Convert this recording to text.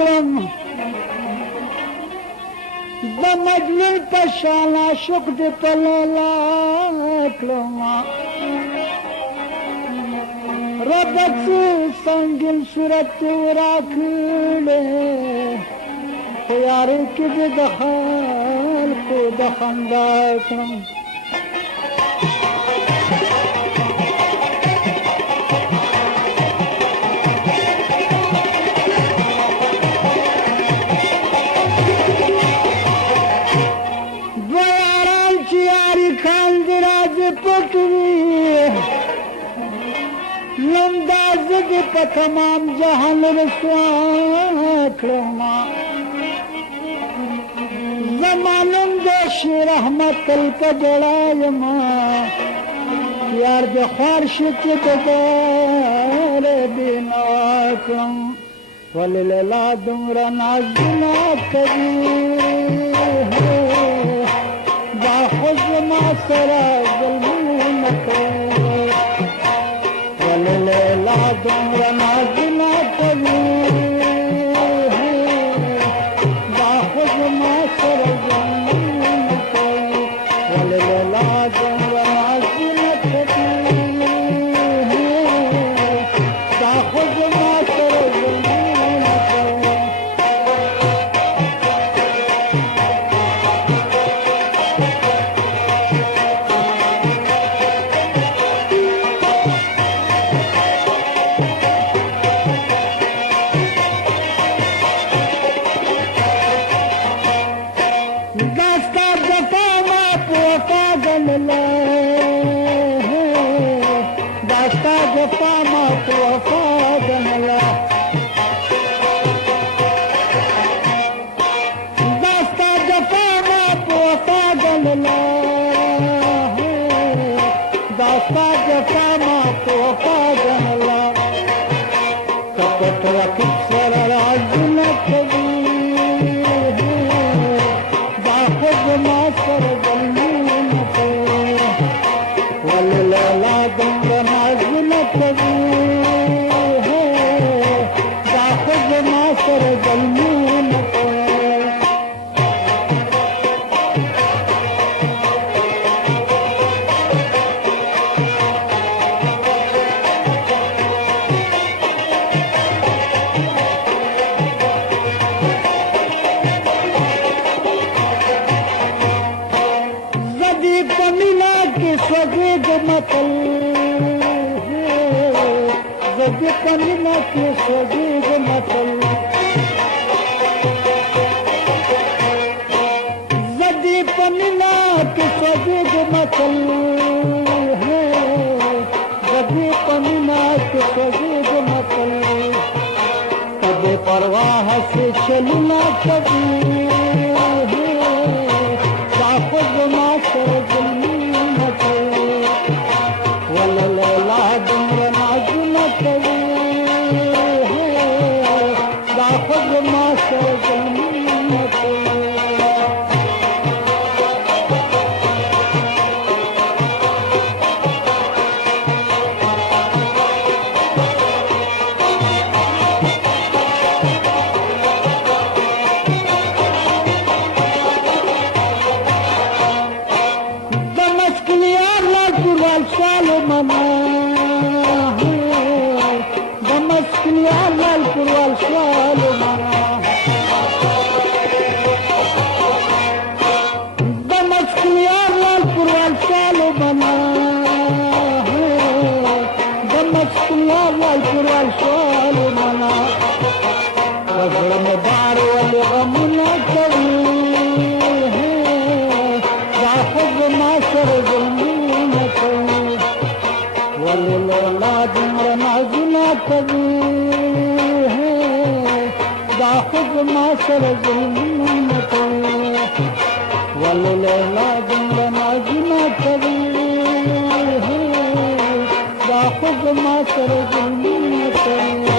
کړم د مجنون په شان عاشق دې په لیلا کړم رب څه سنگین صورت راکړې خو یارې کې دې د خلکو د خندا کړم په تمام جهان رسوا کړم زمانم د شیر احمد تل په جړایم یار د خوار شت د دار بنا کړم ولله دومره نازونه کوي دا خو زما سره ظلمونه کوي ولله دومره نازونه کوي دا خو زما سره ظلمونه کوي ولله دومره نازونه کوي دا خو زما سره ظلمونه کوي परवाह से चलना कभी साखुद मास्टर जल्दी न करे वल्ला दुमरा नाज न करे साखुद मास्टर जल्दी न करे मास्टर जल्दी न करे वल्ला दुमरा नाज न करे साखुद मास्टर जल्दी न करे